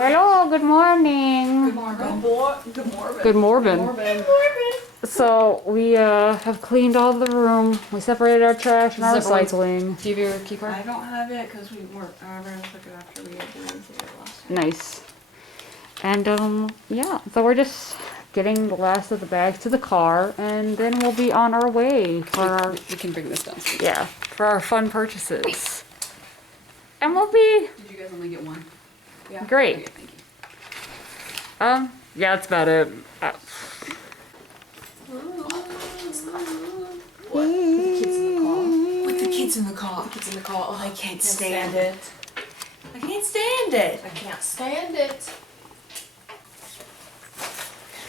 Hello, good morning. Good morning. Good morning. Good morning. So we have cleaned all the room. We separated our trash and our recycling. Do you have your key card? I don't have it because we weren't. I ran took it after we had to it last time. Nice. And yeah, so we're just getting the last of the bags to the car, and then we'll be on our way for our We can bring this down. for our fun purchases. And we'll be Did you guys only get one? Yeah. great. Okay, thank you. Yeah, that's about it. With the kids in the car. The kids in the car. Oh, I can't stand it. I can't stand it. I can't stand it.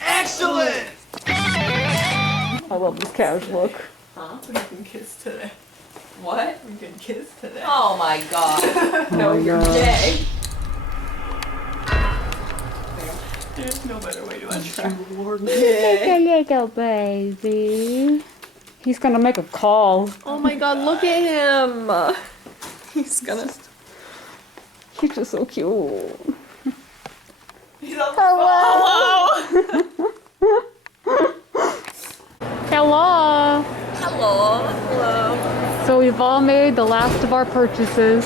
Excellent. I love this couch look. Huh? We can kiss today. What? We can kiss today. Oh my god. No, you're Yay. There's no better way to attract. little baby. He's gonna make a call. Oh my god, look at him. He's gonna. He's just so cute. He's on the phone. Hello. Hello. Hello. So we've all made the last of our purchases.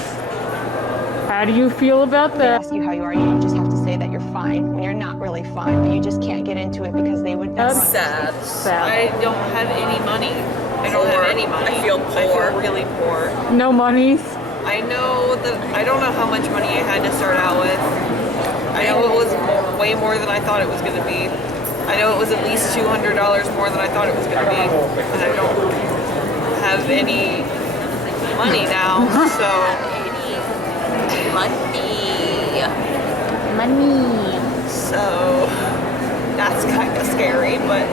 How do you feel about They that? ask you how you are, you just have to say that you're fine when you're not really fine, but you just can't get into it because they would never. That's Sad. sad. I don't have any money. I don't have any money. I feel poor. I feel really poor. No monies. I know that I don't know how much money I had to start out with. I know it was way more than I thought it was going to be. I know it was at least $200 more than I thought it was going to be, and I don't have any money now. So Money. so that's kind of scary, but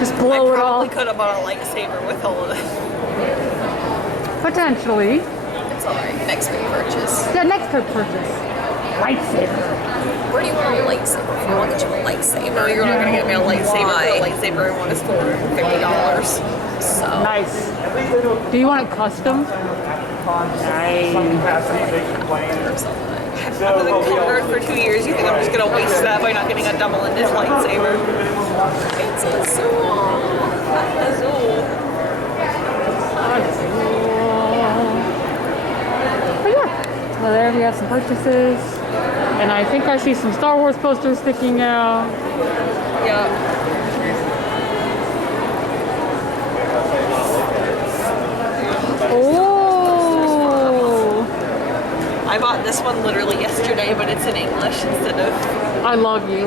Just I blow it all. probably could have bought a lightsaber with all of this. Potentially. It's alright. Next big purchase. The next purchase. Lightsaber. Where do you want a lightsaber? If I want to get you a lightsaber. No, you're not gonna get me a lightsaber. Why? The lightsaber I want is $450. So. Nice. Do you want it custom? Nice. I've been covered for 2 years. You think I'm just gonna waste that by not getting a double-ended lightsaber? It's Azul. Azul. But yeah, so there we have some purchases. And I think I see some Star Wars posters sticking out. Yeah. Oh, I bought this one literally yesterday, but it's in English instead of I love you.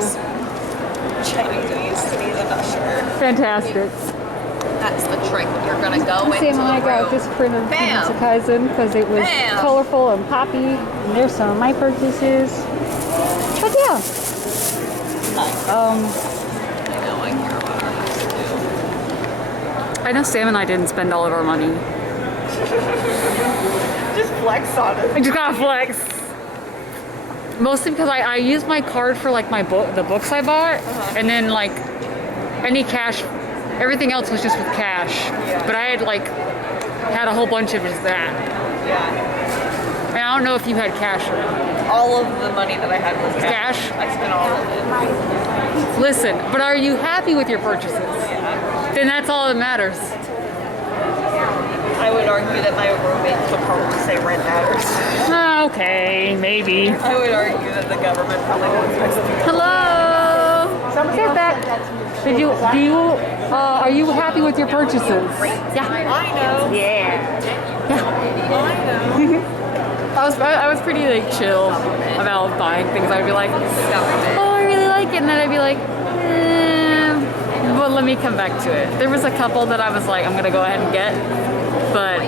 Chinese. I'm not sure. Fantastic. That's the trick. You're gonna go Sam into and I the got room. this print of Bam. Jujutsu Kaisen because it was Bam. colorful and poppy. And there's some of my purchases. But yeah. I know, I care about our house too. I know Sam and I didn't spend all of our money. Just flex on it. I just gotta flex. Mostly because I used my card for like the books I bought, and then like any cash, everything else was just with cash. Yeah. But I had a whole bunch of just that. Yeah. And I don't know if you had cash or not. All of the money that I had was cash. Cash? I spent all of it. Listen, but are you happy with your purchases? Yeah. Then that's all that matters. I would argue that my roommates would probably say rent matters. Okay, maybe. I would argue that the government probably wants us to. Hello. Sit back. Are you happy with your purchases? Yeah. I know. Yeah. I know. I was pretty like chill about buying things. I'd be like, oh, I really like it, and then I'd be like, but let me come back to it. There was a couple that I was like, I'm gonna go ahead and get, but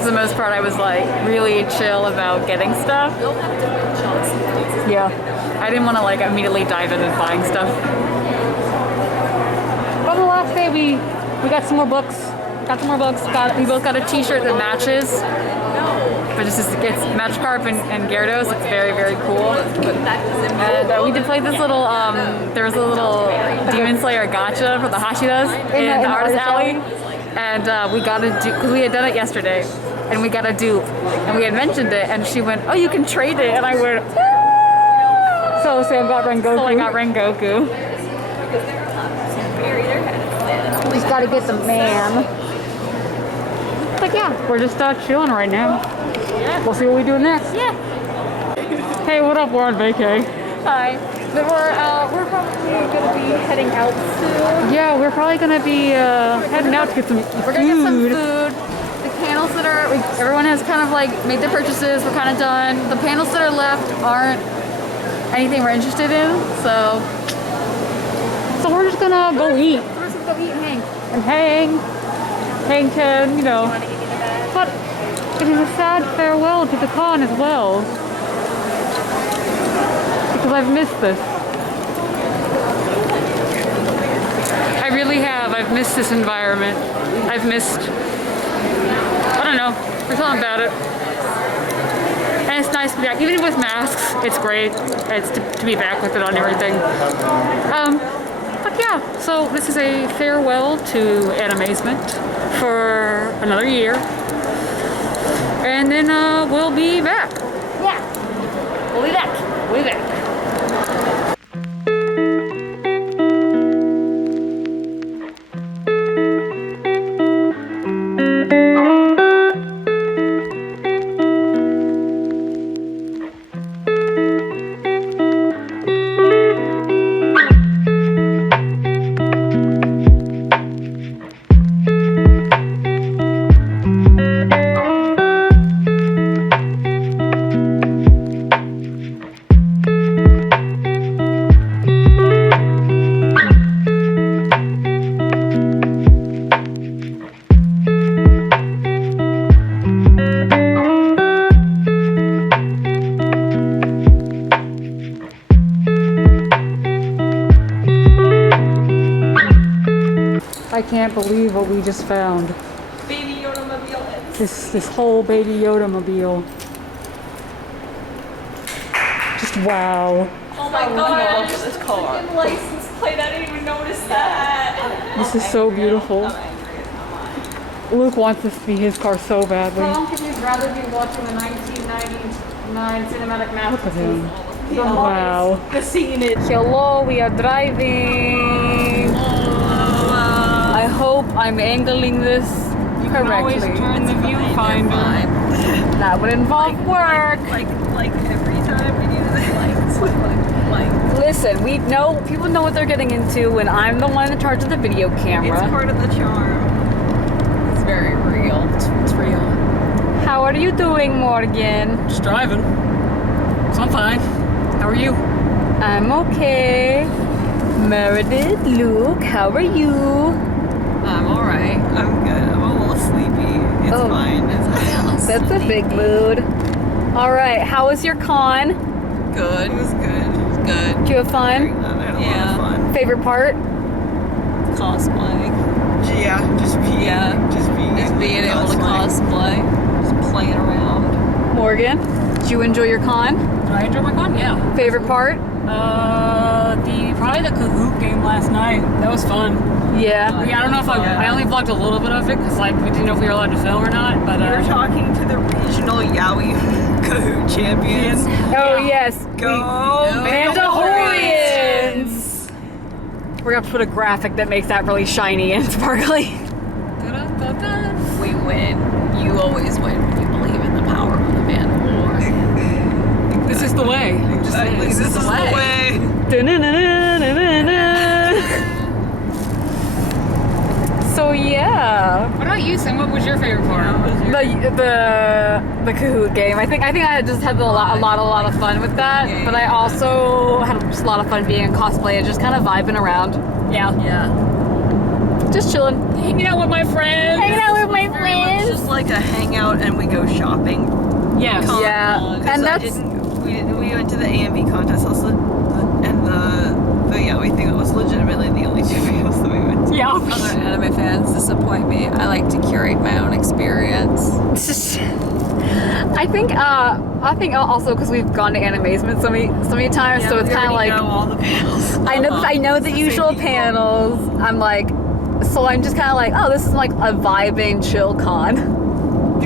for the most part, I was like really chill about getting stuff. Yeah, I didn't want to like immediately dive in and buying stuff. But the last day, we got some more books. We both got a T-shirt that matches. But it's Magikarp and Gyarados. It's very, very cool. And we did play this little, there was a little Demon Slayer gacha for the Hashiras in the Artist Alley. And we got to do, because we had done it yesterday. and we got a dupe, and we had mentioned it, and she went, "Oh, you can trade it," and I went, "Ah!" So Sam got Rengoku. So I got Rengoku. We just gotta get the man. But yeah, we're just chilling right now. We'll see what we do next. Yeah. Hey, what up? We're on vacay. Hi. But we're probably gonna be heading out soon. Yeah, we're probably gonna be heading out to get some food. We're gonna get some food. The panels that are, everyone has kind of like made their purchases. We're kind of done. The panels that are left aren't anything we're interested in. So we're just gonna go eat. We're just gonna go eat and hang. Hang to, you know. But it is a sad farewell to the con as well. Because I've missed this. I really have. I've missed this environment. I've missed, I don't know, there's something about it. And it's nice to be back. Even with masks, it's great. It's to be back with it on everything. But yeah, so this is a farewell to Animazement for another year. And then we'll be back. Yeah, we'll be back. We'll be back. I can't believe what we just found. Baby Yoda mobile. This whole Baby Yoda mobile. Just wow. Oh my god, this car. License plate, I didn't even notice that. This is so beautiful. Luke wants this to be his car so badly. How long could you rather be watching the 1999 cinematic masterpiece? Wow. The scene is. Hello, we are driving. I hope I'm angling this correctly. Always turn the viewfinder. That would involve work. Like every time we do this. Like. Listen, we know people know what they're getting into when I'm the one in charge of the video camera. It's part of the charm. It's very real. It's real. How are you doing, Morgan? Just driving. So I'm fine. How are you? I'm okay. Meredith, Luke, how are you? I'm alright. I'm good. I'm a little sleepy. It's Oh. fine. That's a big mood. All right, how was your con? Good. It was good. Good. Did you have fun? I had a lot of fun. Favorite part? Cosplay. Yeah, just being able to cosplay. Just playing around. Morgan, did you enjoy your con? Did I enjoy my con? Yeah. Favorite part? Probably the Kahoot game last night. That was fun. Yeah. I don't know if I only vlogged a little bit of it because like we didn't know if we were allowed to film or not. But We were talking to the regional Yowie Kahoot champions. Oh yes. Go Mandalorians! We're gonna put a graphic that makes that really shiny and sparkly. We win. You always win when you believe in the power of the Mandalorian. this is the way. Exactly. This is the way. So yeah, What about you, Sam? What was your favorite part? the Kahoot game. I think I just had a lot of fun with that. But I also had just a lot of fun being a cosplay and just kind of vibing around. Yeah. Just chilling. Hanging out with my friends. Hanging out with my It's friends. just like a hangout and we go shopping. Yes. Yeah. And that's We went to the AMV contest also, and the Yowie thing that was legitimately the only two videos that we went to. Yeah. Other anime fans disappoint me. I like to curate my own experience. I think also because we've gone to Animazement so many times, so it's kind of like know all the panels. I know the usual panels. I'm like, so I'm just kind of like, oh, this is like a vibing chill con.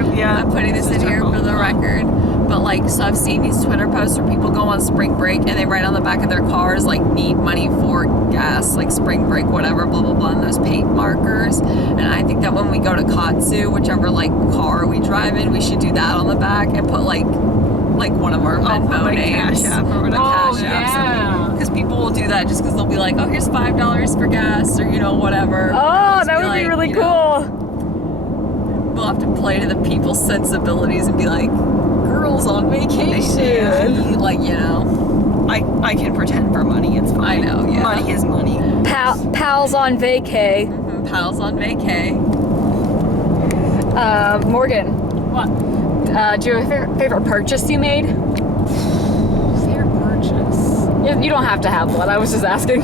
Yeah. I'm putting this in here for the record. But like, so I've seen these Twitter posts where people go on spring break and they write on the back of their cars like need money for gas, like spring break, whatever, blah blah blah, and those paint markers. And I think that when we go to Katsu, whichever like car we drive in, we should do that on the back and put like one of our Venmo like names. Cash App or whatever. Cash App. Because people will do that just because they'll be like, oh, here's $5 for gas, or whatever. Oh, that would be really cool. We'll have to play to the people's sensibilities and be like, girls on vacation. Like, I can pretend for money. It's fine. I know, yeah. Money is money. Pals on vacay. Pals on vacay. Morgan, What? do you have a favorite purchase you made? Favorite purchase? You don't have to have one. I was just asking.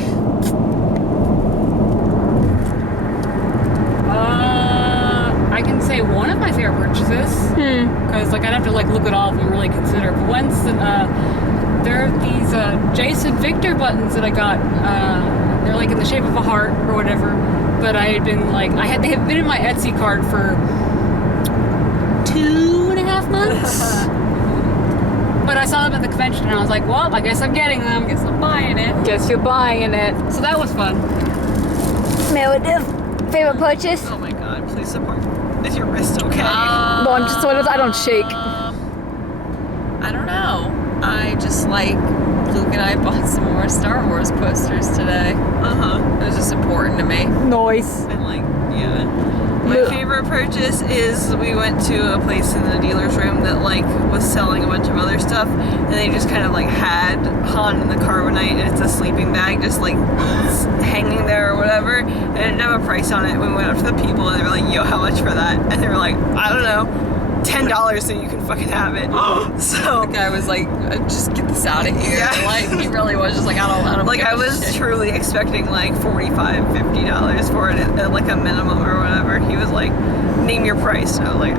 I can say one of my favorite purchases. Because like I'd have to like look it all up and really consider. But once there are these Jason Victor buttons that I got. They're like in the shape of a heart or whatever. But I had been like they had been in my Etsy card for 2.5 months. But I saw them at the convention and I was like, well, I guess I'm getting them. Guess I'm buying it. Guess you're buying it. So that was fun. Meredith, favorite purchase? Oh my god, please support. Is your wrist okay? Well, I'm just one of I don't shake. I don't know. I just like Luke and I bought some more Star Wars posters today. It was just important to me. Noise. And my favorite purchase is we went to a place in the dealer's room that like was selling a bunch of other stuff, and they just kind of like had Han in the carbonite, and it's a sleeping bag just like hanging there or whatever, and it didn't have a price on it. We went up to the people and they were like, yo, how much for that? And they were like, I don't know, $10 so you can fucking have it. So The guy was like, just get this out of here. Yeah. Like, he really was just like, I don't like give I a was shit. truly expecting like $45-$50 for it at like a minimum or whatever. He was like, name your price, and I was like,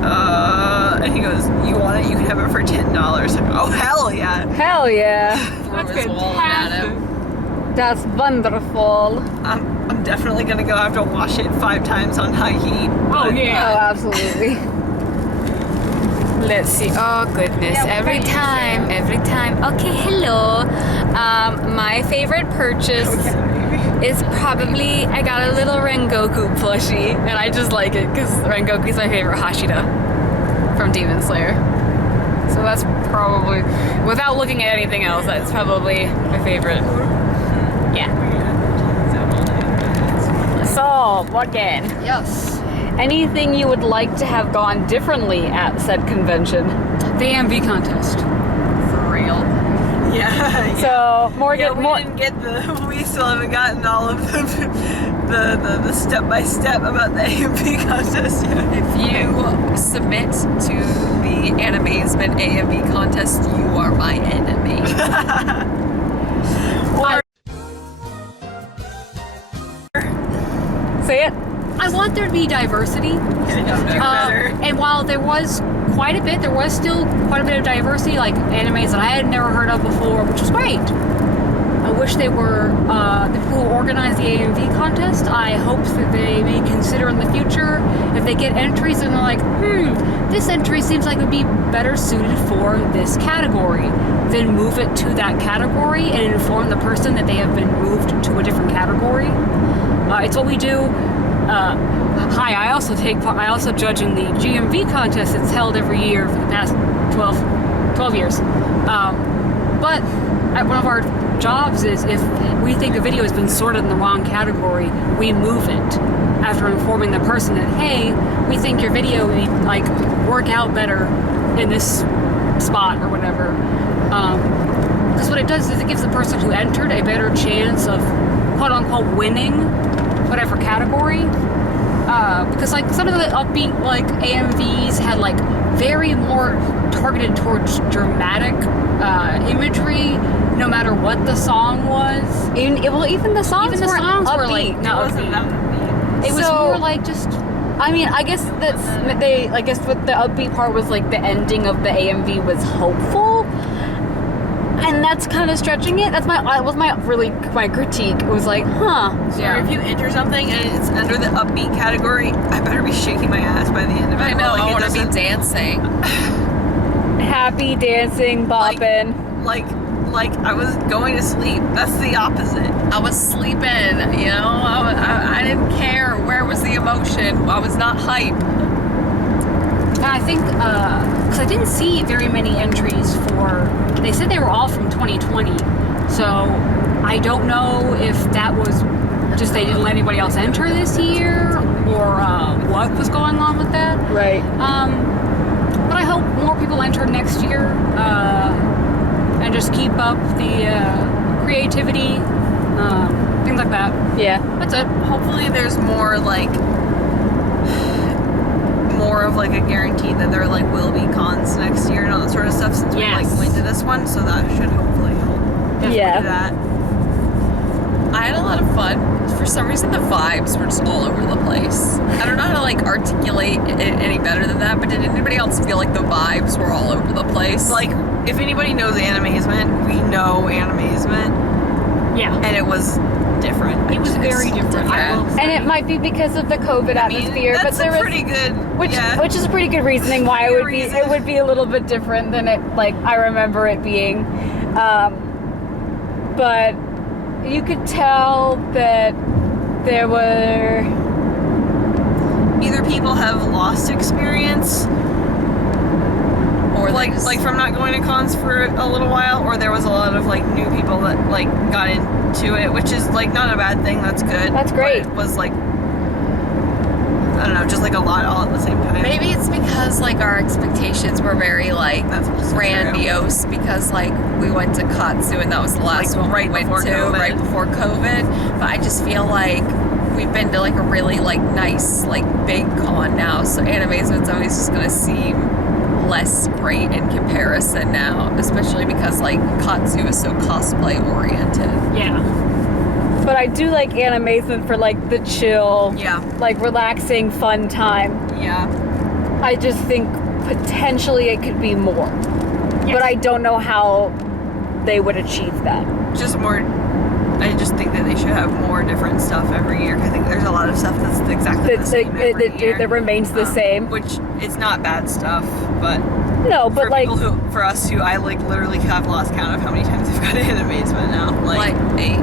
and he goes, you want it, you can have it for $10. Like, oh hell yeah. Hell yeah. Threw his wallet at him. That's wonderful. I'm definitely gonna go have to wash it 5 times on high heat. Oh Oh, yeah. absolutely. Let's see. Oh goodness! Every time. Okay, hello. My favorite purchase is probably I got a little Rengoku plushie, and I just like it because Rengoku's my favorite Hashira from Demon Slayer. So that's probably, without looking at anything else, that's probably my favorite. Yeah. So, Morgan, Yes. anything you would like to have gone differently at said convention? The AMV contest. For real. Yeah. So, Morgan, we didn't get we still haven't gotten all of the step-by-step about the AMP contest yet. If you submit to the Animazement AMV contest, you are my enemy. say it. I want there to be diversity. Do better. And while there was quite a bit, there was still quite a bit of diversity, like animes that I had never heard of before, which was great. I wish they were, the people who organize the AMV contest, I hope that they may consider in the future, if they get entries and they're like, this entry seems like it would be better suited for this category, then move it to that category and inform the person that they have been moved to a different category. It's what we do. I also judge in the GMV contest that's held every year for the past 12 years. But one of our jobs is if we think a video has been sorted in the wrong category, we move it after informing the person that, hey, we think your video would like work out better in this spot or whatever. Because what it does is it gives the person who entered a better chance of quote unquote winning whatever category. Because like some of the upbeat like AMVs had like very more targeted towards dramatic imagery, no matter what the song was. Even the songs Even the weren't songs were upbeat. like not upbeat. It was So- more like just I mean, I guess what the upbeat part was like the ending of the AMV was hopeful, and And that's kind of stretching it. That was my critique. It was like, huh. So if you enter something and it's under the upbeat category, I better be shaking my ass by the end of it. I know, I want to be doesn't- dancing. Happy, dancing, bopping. Like I was going to sleep. That's the opposite. I was sleeping, you know? I didn't care. Where was the emotion? I was not hype. And I think, because I didn't see very many entries they said they were all from 2020. So I don't know if that was just they didn't let anybody else enter this year or what was going on with that. Right. But I hope more people enter next year and just keep up the creativity, things like that. Yeah. That's it. Hopefully there's more of like a guarantee that there like will be cons next year and all that sort of stuff since we like Yes. went to this one, so that should hopefully help. Yeah. Do that. I had a lot of fun. For some reason, the vibes were just all over the place. I don't know how to like articulate it any better than that, but did anybody else feel like the vibes were all over the place? Like, if anybody knows Animazement, we know Animazement, Yeah. and it was different. It was very different. I will say. And it might be because of the COVID atmosphere, that's but there a is pretty good, which yeah. which is a pretty good reasoning why Pretty it good would be reason. it would be a little bit different than it like I remember it being. But you could tell that there were Either people have lost experience, or like from not going to cons for a little while, or there was a lot of like new people that like got into it, which is like not a bad thing. That's good. That's great. But it was like, I don't know, just like a lot all at the same time. maybe it's because like our expectations were very like That's also grandiose because like we went to Katsu and that was the last Like, one right we went before to COVID. right before COVID. But I just feel like we've been to like a really like nice like big con now, so Animazement's always just gonna seem less great in comparison now, especially because like Katsu is so cosplay oriented. Yeah. but I do like Animazement for like the chill, Yeah. like relaxing fun time. Yeah. I just think potentially it could be more. But I don't know how they would achieve that. Just more. I just think that they should have more different stuff every year. I think there's a lot of stuff that's exactly the same every year. That remains the same. Which it's not bad stuff, but No, but for like people for us who I like literally have lost count of how many times we've got Animazement now. Like 8.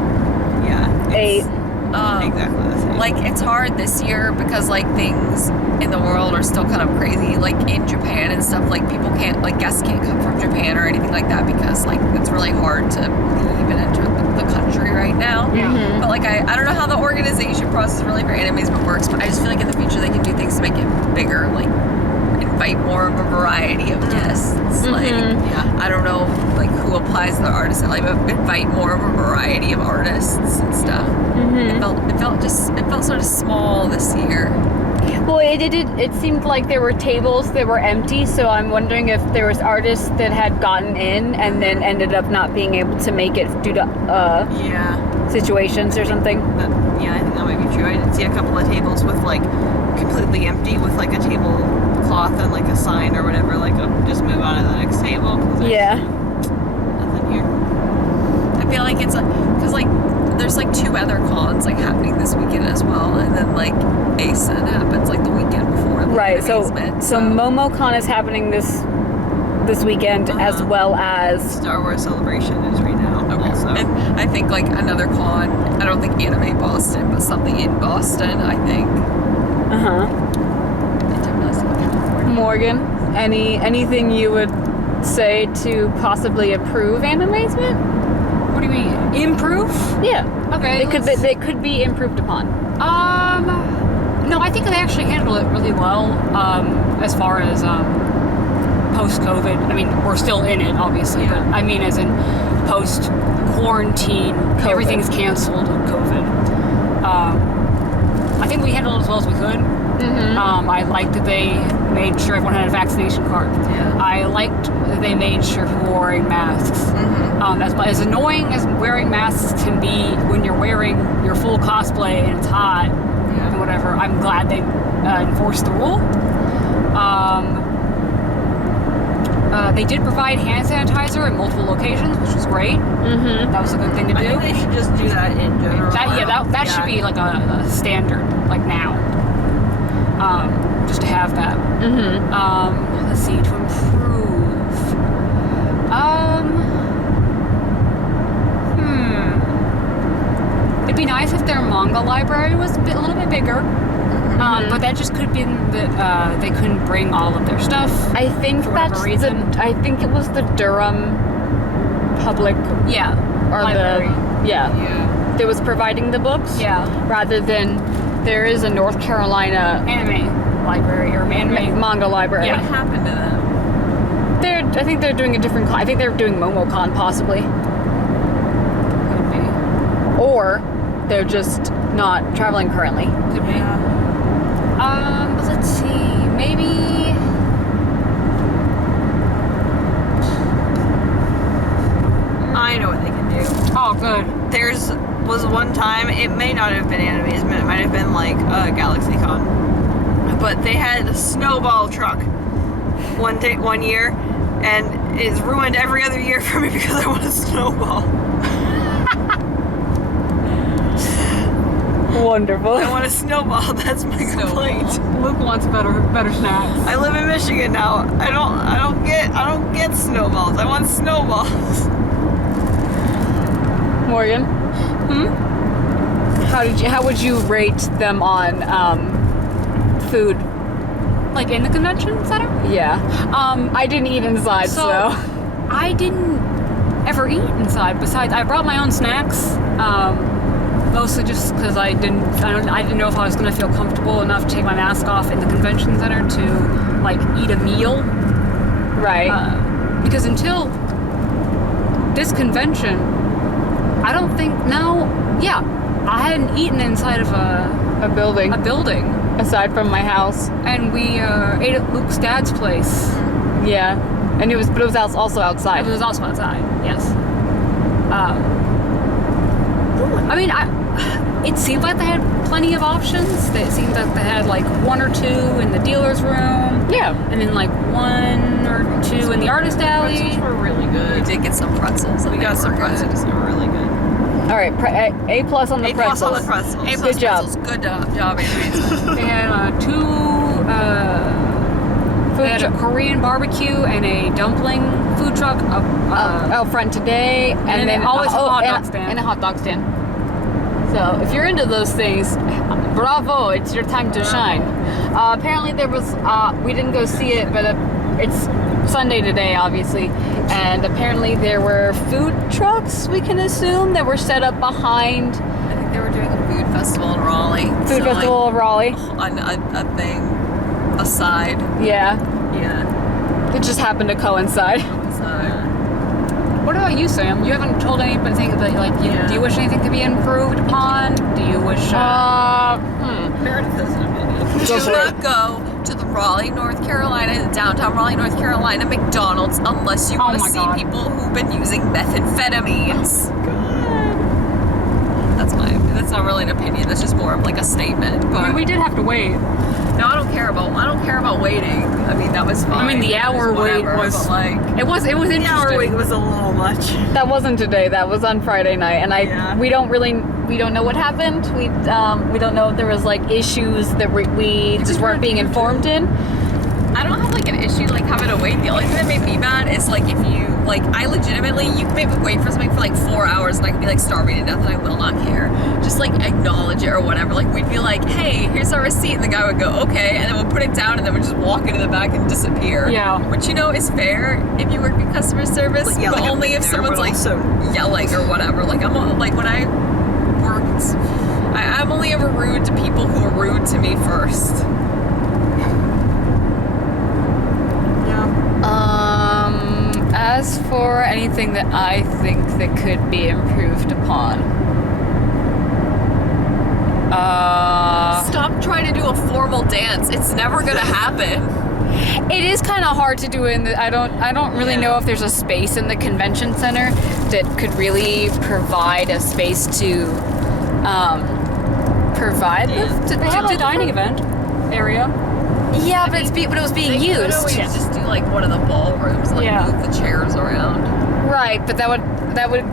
Yeah. it's 8. Exactly the same. Like it's hard this year because like things in the world are still kind of crazy. Like in Japan and stuff, like people can't, like guests can't come from Japan or anything like that because like it's really hard to leave and enter the country right now. Yeah. But like I don't know how the organization process really for Animazement works, but I just feel like in the future they can do things to make it bigger, like invite more of a variety of guests. Like I don't know like who applies to the artists and like invite more of a variety of artists and stuff. It felt sort of small this year. Well, it seemed like there were tables that were empty, so I'm wondering if there was artists that had gotten in and then ended up not being able to make it due to Yeah. situations or something. Yeah, I think that might be true. I did see a couple of tables with like completely empty with like a tablecloth and like a sign or whatever, like oh, just move on to the next table. 'cause there's Yeah. Nothing here. I feel like it's because like there's like 2 other cons like happening this weekend as well, and then like ASIN happens like the weekend before. The Right. So Animazement, MomoCon is happening this weekend as well as Star Wars Celebration is right now. Also. And I think like another con, I don't think Anime Boston, but something in Boston, I think. Morgan. Anything you would say to possibly approve Animazement? What do you mean? Improve? Yeah. Okay. They could be improved upon. No, I think they actually handle it really well. As far as post-COVID. I mean, we're still in it, obviously, but I mean, as in post-quarantine, everything's canceled with COVID. I think we handled it as well as we could. I liked that they made sure everyone had a vaccination card. Yeah. I liked that they made sure people were wearing masks. As annoying as wearing masks can be when you're wearing your full cosplay and it's hot and whatever, I'm glad they enforced the rule. They did provide hand sanitizer in multiple locations, which was great. Mm-hmm. That was a good thing to do. I think they should just do that in general. That should be like a standard, like now. Just to have that. Mm-hmm. Let's see, to improve. It'd be nice if their manga library was a little bit bigger. But that just could have been that they couldn't bring all of their stuff. I think for whatever reason. I think it was the Durham Public or library. that was providing the books. Yeah. Rather than there is a North Carolina Anime library or anime. manga library. Yeah. What happened to them? I think they're doing a different con. I think they're doing MomoCon possibly. Could be. Or they're just not traveling currently. Could be. Let's see, maybe. I know what they can do. Oh, good. Was one time, it may not have been Animazement, it might have been like GalaxyCon, but they had a snowball truck one year, and it's ruined every other year for me because I want a snowball. Wonderful. I want a snowball. That's my complaint. Luke wants better snacks. I live in Michigan now. I don't get snowballs. I want snowballs. Morgan, how would you rate them on food? Like in the convention center? Yeah. I didn't eat inside, so. I didn't ever eat inside. Besides, I brought my own snacks. Mostly just because I didn't know if I was gonna feel comfortable enough to take my mask off in the convention center to like eat a meal. Right. Because until this convention, I don't think I hadn't eaten inside of a building. Aside from my house. And we ate at Luke's dad's place. Yeah. And it was also outside. It was also outside, yes. I mean, it seemed like they had plenty of options. It seemed like they had like one or two in the dealer's room. Yeah. And then like one or two in the artist alley. Pretzels were really good. We did get some pretzels. We got some pretzels. They were really good. All right. A plus on the A plus pretzels. on the pretzels. A Good plus job. pretzels. Good job, Adrian. They had they had a Korean barbecue and a dumpling food truck out front today, and then always a hot dog stand. And a hot dog stand. So if you're into those things, bravo! It's your time to shine. Apparently there was we didn't go see it, but it's Sunday today, obviously, and apparently there were food trucks. We can assume that were set up behind. I think they were doing a food festival in Raleigh. Food Festival of Raleigh. A thing aside. Yeah. Yeah. It just happened to coincide. What about you, Sam? You haven't told anything that, like, do you wish anything could be improved upon? Do you wish... Meredith has an opinion. Do not go to the Raleigh, North Carolina, the downtown Raleigh, North Carolina McDonald's unless you want to see people who've been using methamphetamines. That's not really an opinion. That's just more of like a statement. But I mean, we did have to wait. no, I don't care about waiting. I mean, that was fine. I mean, the hour wait was but, like it was interesting. The hour wait was a little much. That wasn't today. That was on Friday night, and we don't know what happened. We don't know if there was like issues that we just weren't being informed in. I don't have like an issue like having to wait. The only thing that made me mad is like if you like I legitimately you can make me wait for something for like 4 hours and I can be like starving to death and I will not care. Just like acknowledge it or whatever. Like we'd be like, hey, here's our receipt, and the guy would go, okay, and then we'll put it down and then we'd just walk into the back and disappear. Yeah. Which is fair if you work in customer service, Yeah, but like, only if there, someone's but like also- yelling or whatever. Like I'm like when I worked, I'm only ever rude to people who are rude to me first. As for anything that I think that could be improved upon, Stop trying to do a formal dance. It's never gonna happen. it is kind of hard to do in the. I don't really know if there's a space in the convention center that could really provide a space to provide. They have a dining event area. Yeah, but but it was being They could used. always just do like one of the ballrooms, like Yeah. move the chairs around. Right, but that would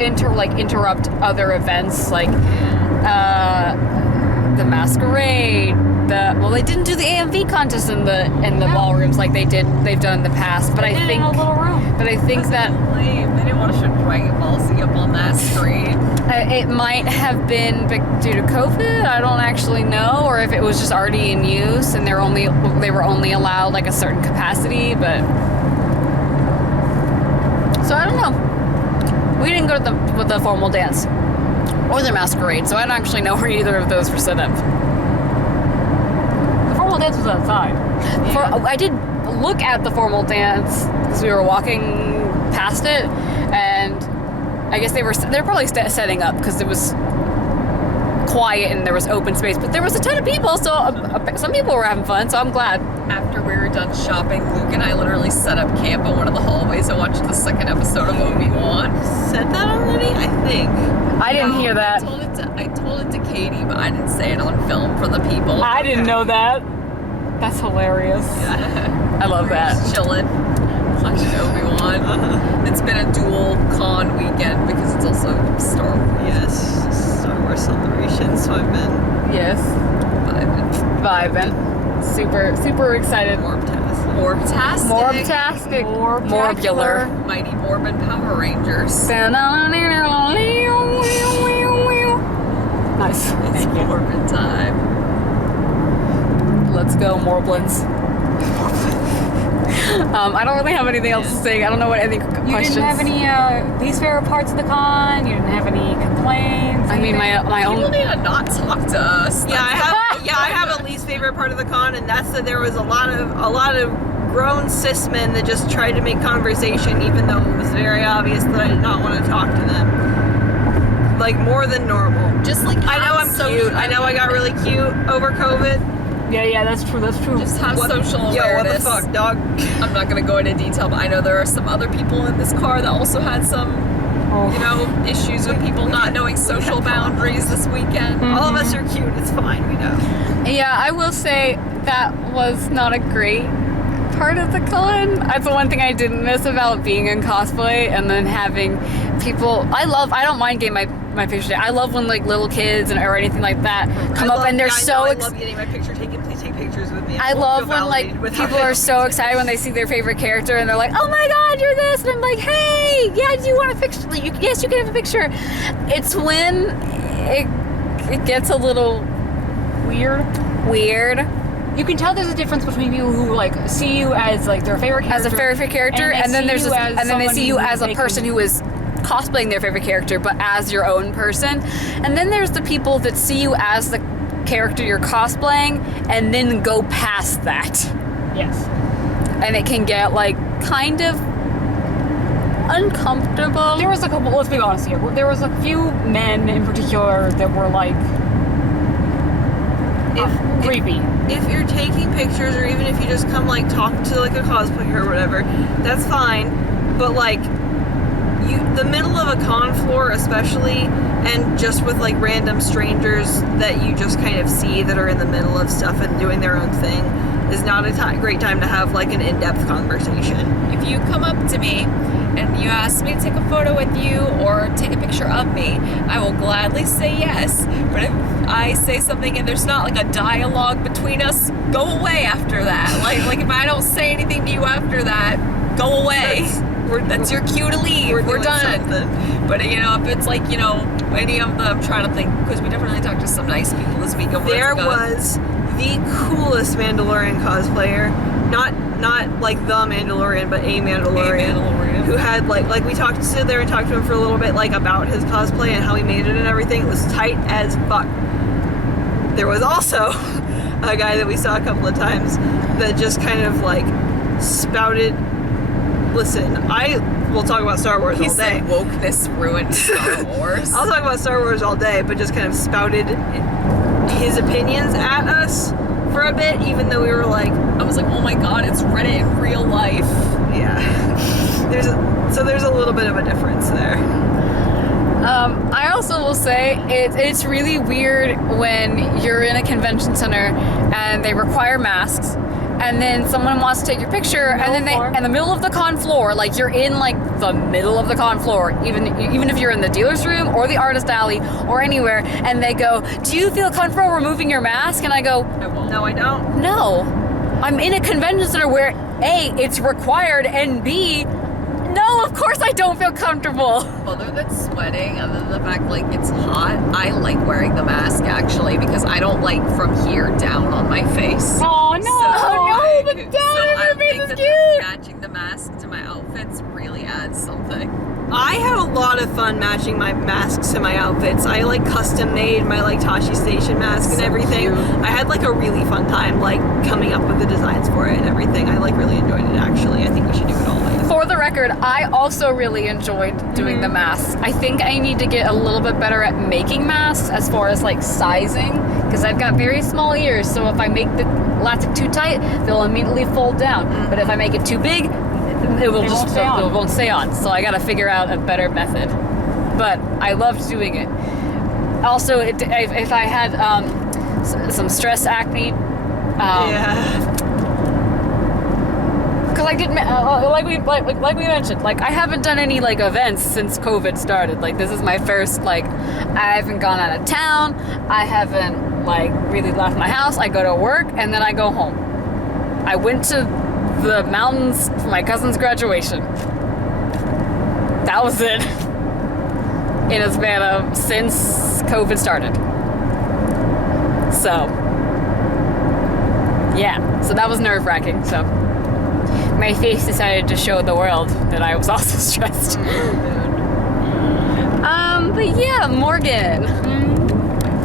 interrupt other events like the masquerade. They didn't do the AMV contest in the ballrooms like they've done in the past. But I In think a little room. but I think that Lame. They didn't want to show Dragon Ball Z up on that screen. it might have been due to COVID. I don't actually know, or if it was just already in use and they were only allowed like a certain capacity. But so I don't know. We didn't go to the formal dance or the masquerade, so I don't actually know where either of those were set up. The formal dance was outside. I did look at the formal dance because we were walking past it, and I guess they're probably setting up because it was quiet and there was open space, but there was a ton of people, so some people were having fun, so I'm glad. After we were done shopping, Luke and I literally set up camp in one of the hallways and watched the second episode of Obi-Wan. Said that already? I think. I didn't hear that. I told it to Katie, but I didn't say it on film for the people. I didn't know that. That's hilarious. I love that. Chilling, watching Obi-Wan. It's been a dual con weekend because it's also Star Wars. Yes. Star Wars celebration, so I've been Yes. Vibing. Super excited. Morbtastic. Morbtastic. Morbular. Mighty Morbin Power Rangers. Nice. It's Morbin time. Let's go, Morblins. I don't really have anything else to say. I don't know what any questions. You didn't have any least favorite parts of the con? You didn't have any complaints? I mean, my People own. need to not talk to us. Yeah, I have a least favorite part of the con, and that's that there was a lot of grown cis men that just tried to make conversation, even though it was very obvious that I did not want to talk to them. Like more than normal. Just like I know I'm cute. I know I got really cute over COVID. Yeah, that's true. Just have social Yo, what the awareness. fuck, dog? I'm not gonna go into detail, but I know there are some other people in this car that also had some, issues with people not knowing social boundaries this weekend. All of us are cute. It's fine. We know. Yeah, I will say that was not a great part of the con. That's the one thing I didn't miss about being in cosplay and then having people. I don't mind getting my picture taken. I love when like little kids or anything like that come up and they're so I love getting my picture taken. Please take pictures with me. I love when like people are so excited when they see their favorite character and they're like, "Oh my God, you're this!" And I'm like, "Hey, yeah, do you want a picture? Yes, you can have a picture." It's when it gets a little weird. You can tell there's a difference between people who like see you as like their favorite character, As a favorite character, and then there's and then they see you as a person who is cosplaying their favorite character, but as your own person. And then there's the people that see you as the character you're cosplaying, and then go past that. Yes. And it can get like kind of uncomfortable. There was a couple. Let's be honest here. There was a few men in particular that were like creepy. If you're taking pictures, or even if you just come like talk to like a cosplayer or whatever, that's fine. But like the middle of a con floor especially, and just with like random strangers that you just kind of see that are in the middle of stuff and doing their own thing, is not a great time to have like an in-depth conversation. If you come up to me and you ask me to take a photo with you or take a picture of me, I will gladly say yes. But if I say something and there's not like a dialogue between us, go away after that. Like if I don't say anything to you after that, go away. That's your cue to leave. We're done. Something. But if it's like any of them, I'm trying to think, because we definitely talked to some nice people this week. There was the coolest Mandalorian cosplayer, not like the Mandalorian, but a Mandalorian, who had like we stood there and talked to him for a little bit, like about his cosplay and how he made it and everything. It was tight as fuck. There was also a guy that we saw a couple of times that just kind of like spouted. Listen, I will talk about Star Wars all day. Said wokeness ruined Star Wars. I'll talk about Star Wars all day, but just kind of spouted his opinions at us for a bit, even though we were like, I was like, oh my God, it's Reddit in real life. yeah. There's a little bit of a difference there. I also will say it's really weird when you're in a convention center and they require masks, and then someone wants to take your picture, and then they in the middle of the con floor, like you're in like the middle of the con floor, even if you're in the dealer's room or the artist alley or anywhere, and they go, "Do you feel comfortable removing your mask?" And I go, No, I don't. "No, I'm in a convention center where A, it's required, and B, no, of course I don't feel comfortable." Other than sweating, other than the fact like it's hot, I like wearing the mask actually because I don't like from here down on my face. Oh no, So, but down so on I your face think is that cute. matching the mask to my outfits really adds something. I had a lot of fun matching my masks to my outfits. I like custom made my like Tashi Station mask and everything. I had like a really fun time like coming up with the designs for it and everything. I like really enjoyed it actually. I think we should do it always. For the record, I also really enjoyed doing the masks. I think I need to get a little bit better at making masks as far as like sizing, because I've got very small ears, so if I make the elastic too tight, they'll immediately fold down. But if I make it too big, it won't stay on. So I gotta figure out a better method. But I loved doing it. Also, if I had some stress acne, because I didn't, like we mentioned, like I haven't done any like events since COVID started. Like this is my first, like I haven't gone out of town, I haven't like really left my house. I go to work and then I go home. I went to the mountains for my cousin's graduation. That was it. In a span of since COVID started. So yeah, so that was nerve-wracking. So my face decided to show the world that I was also stressed. But yeah, Morgan.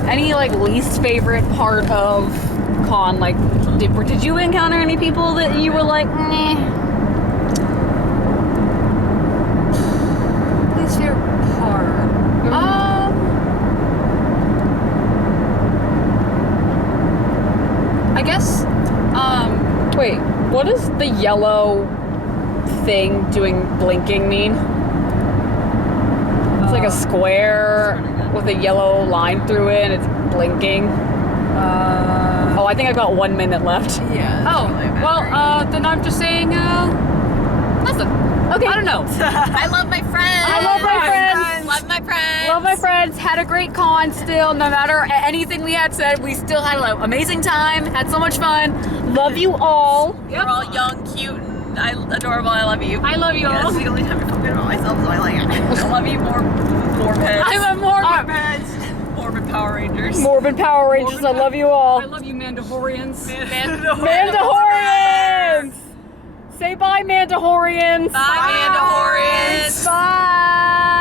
Any like least favorite part of con? Like, did you encounter any people that you were like, meh? Least favorite part. I guess. Wait, what does the yellow thing doing blinking mean? It's like a square with a yellow line through it and it's blinking. Oh, I think I've got 1 minute left. Yeah. Oh, well, then I'm just saying, nothing. Okay. I don't know. I love my friends. I love my friends. Love my friends. Love my friends. Had a great con still. No matter anything we had said, we still had an amazing time. Had so much fun. Love you all. You're all young, cute, and adorable. I love you. I love you all. That's the only time I forget about myself, so I like it. I love you more. Morbid. I love Morbid. Morbid Power Rangers. Morbid Power Rangers. I love you all. I love you, Mandahorians. Mandahorians. Say bye, Mandahorians. Bye, Mandahorians. Bye.